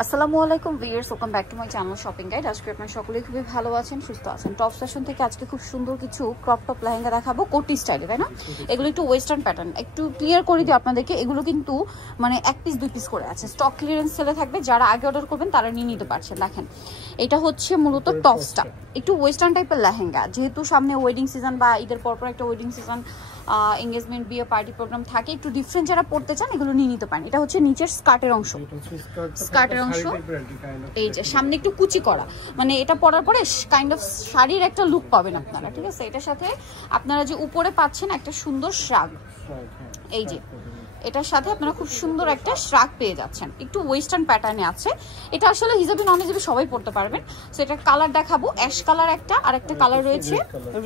আসসালামু আলাইকুম viewers, welcome back to my channel shopping guide. আজকে আপনারা সকলেই খুবই ভালো আছেন, সুস্থ আছেন। টপ ফ্যাশন থেকে আজকে খুব সুন্দর কিছু ক্রপ টপ লেহেঙ্গা দেখাবো কোটি স্টাইলে, তাই না? এগুলো একটু ওয়েস্টার্ন প্যাটার্ন। একটু ক্লিয়ার করে দিই আপনাদেরকে, এগুলো কিন্তু মানে 1 পিস 2 পিস করে আছে, স্টক ক্লিয়ারেন্স সেলে থাকবে। যারা আগে অর্ডার করবেন তারা নিয়ে নিতে পারছেন। দেখেন, এটা হচ্ছে মূলত টপসটা, একটু ওয়েস্টার্ন টাইপের লেহেঙ্গা। যেহেতু সামনে ওয়েডিং সিজন বা ঈদের পরপর একটা ওয়েডিং সিজন, এঙ্গেজমেন্ট, বিয়ে, পার্টি প্রোগ্রাম থাকে, একটু ডিফারেন্ট যারা পড়তে চান এগুলো নিয়ে নিতে পারেন। এটা হচ্ছে নিচের স্কার্টের অংশ, স্কার্টের অংশ। এই যে সামনে একটু কুচি করা, মানে এটা পরার পরে কাইন্ড অফ শাড়ির একটা লুক পাবেন আপনারা, ঠিক আছে? এটার সাথে আপনারা যে উপরে পাচ্ছেন একটা সুন্দর শ্রাগ, এই যে এটার সাথে আপনারা খুব সুন্দর একটা শ্রাগ পেয়ে যাচ্ছেন, একটু ওয়েস্টার্ন প্যাটার্নে আছে। এটা আসলে হিজাবি নন হিজাবি সবাই পড়তে পারবেন। সো এটার কালার দেখাবো, অ্যাশ কালার একটা, আর একটা কালার রয়েছে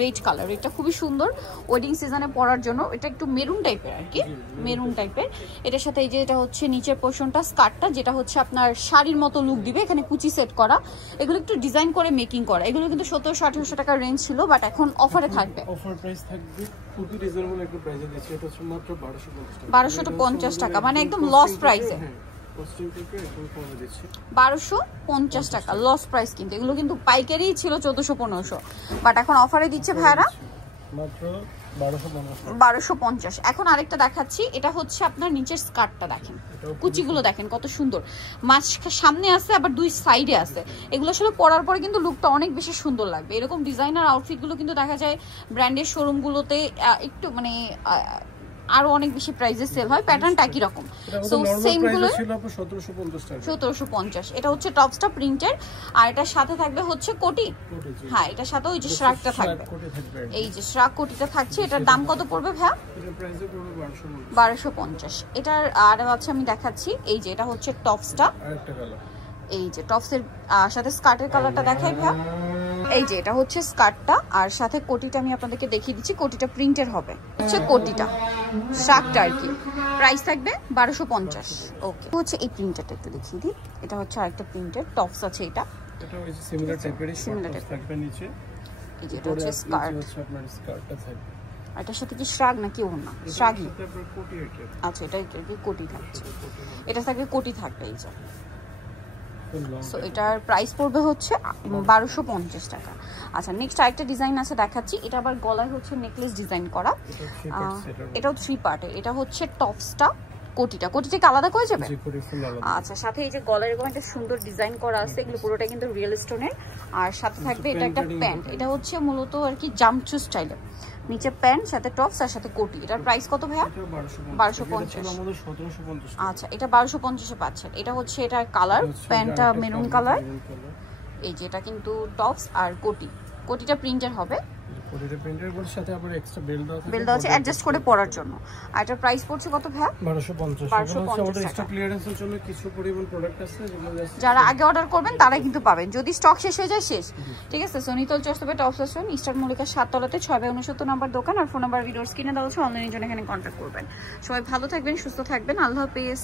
রেড কালার। এটা খুবই সুন্দর ওয়েডিং সিজনে পরার জন্য। এটা একটু মেরুন টাইপের আর কি, মেরুন টাইপের। এটার সাথে এই যে এটা হচ্ছে নিচের পোর্শনটা, স্কার্টটা, যেটা হচ্ছে আপনার শাড়ির মতো লুক দিবে। এখানে কুচি সেট করা, এগুলো একটু ডিজাইন করে মেকিং করা। এগুলো কিন্তু 1700-1800 টাকার রেঞ্জ ছিল, বাট এখন অফারে থাকবে। অফার প্রাইস থাকবে, খুবই রিজনেবল একটা প্রাইসে দিচ্ছি। এটা হচ্ছে মাত্র 1250 টাকা, মানে একদম লস প্রাইসে। 1250 টাকা লস প্রাইস, কিন্তু এগুলো কিন্তু পাইকারি ছিল 1400-1500, বাট এখন অফারে দিচ্ছে ভাইরা মাত্র 1250। এখন আরেকটা দেখাচ্ছি, এটা হচ্ছে আপনার নিচের স্কার্টটা দেখেন, কুচিগুলো দেখেন কত সুন্দর, মাঝ সামনে আছে আবার দুই সাইডে আছে। এগুলো আসলে পরার পরে কিন্তু লুকটা অনেক বেশি সুন্দর লাগবে। এরকম ডিজাইনার আউটফিটগুলো কিন্তু দেখা যায় ব্র্যান্ডের শোরুমগুলোতে একটু মানে আরো অনেক বেশি প্রাইসে সেল হয়, প্যাটার্নটা একই রকম। সো সেম গুলো ছিল 1750 টাকা, 1750। এটা হচ্ছে টপসটা প্রিন্টের, আর এটার সাথে থাকবে হচ্ছে কোটি। হ্যাঁ, এটার সাথে ওই যে শ্রাগটা থাকবে, এই যে শ্রাগ কোটিটা থাকছে। এটার দাম কত পড়বে ভাই? এটার প্রাইস পড়বে 1250। এটার আর হচ্ছে আমি দেখাচ্ছি, এই যে এটা হচ্ছে টপসটা, আরেকটা কালার। এই যে টপসের সাথে স্কার্টের কালারটা দেখাই ভাই। এই যে এটা হচ্ছে স্কার্টটা, আর সাথে কোটিটা আমি আপনাদেরকে দেখিয়ে দিচ্ছি। কোটিটা প্রিন্টের হবে, হচ্ছে কোটিটা, শ্রাগটা আর কি। প্রাইস থাকবে 1250। ওকে, হচ্ছে এই প্রিন্টারটা একটু দেখিয়ে দিই। এটা হচ্ছে আরেকটা প্রিন্টের টপস আছে, এটা ওই যে সিমিলার টাইপেরই, সিমিলার থাকবে নিচে। এই যে এটা হচ্ছে স্কার্ট, হচ্ছে আপনার স্কার্টটা থাকবে। এটার সাথে কি শ্রাগ নাকি ওড়না? শ্রাগই। আচ্ছা, এটা কি কোটি থাকছে, এটা থাকবে কোটি থাকবে। এই যে সো এটার প্রাইস পড়বে হচ্ছে 1250 টাকা। আচ্ছা, নেক্সট আরেকটা ডিজাইন আছে দেখাচ্ছি। এটা আবার গলায় হচ্ছে নেকলেস ডিজাইন করা, এটাও 3 পার্টের। এটা হচ্ছে টপসটা, কোটিটা কি আলাদা করে যাবে? আচ্ছা, সাথে এই যে গলায় এরকম একটা সুন্দর ডিজাইন করা আছে, এগুলো পুরোটা কিন্তু রিয়েল স্টোনের। আর সাথে থাকবে এটা একটা প্যান্ট, এটা হচ্ছে মূলত আর কি জাম্পসু স্টাইলের, নিচে প্যান্ট সাথে টপস আর সাথে কোটি। এটার প্রাইস কত ভাইয়া? 1250। আচ্ছা, এটা 1250-এ পাচ্ছেন। এটা হচ্ছে এটার কালার, প্যান্টটা মেরুন কালার। এই যে এটা কিন্তু টপস আর কোটিটা প্রিন্টের হবে, কোটিটা প্রিন্টের এর সাথে আবার এক্সট্রা বেল্ট আছে অ্যাডজাস্ট করে পরার জন্য। আর এটার প্রাইস পড়ছে কত ভাইয়া? 1250। স্টক ক্লিয়ারেন্সের জন্য কিছু পরিমাণ প্রোডাক্ট আছে, যারা আগে অর্ডার করবেন তারাই কিন্তু পাবেন, যদি স্টক শেষ হয়ে যায় শেষ, ঠিক আছে? সোনিতল চৌরাস্তা টপ ফ্যাশন, ইস্টার্ন মল্লিকার 7 তলাতে 669 নাম্বার দোকান। আর ফোন নাম্বার ভিডিওর স্ক্রিনে দেওয়া আছে, অনলাইনের জন্য এখানে কন্ট্যাক্ট করবেন। সবাই ভালো থাকবেন, সুস্থ থাকবেন, আল্লাহ হাফেজ।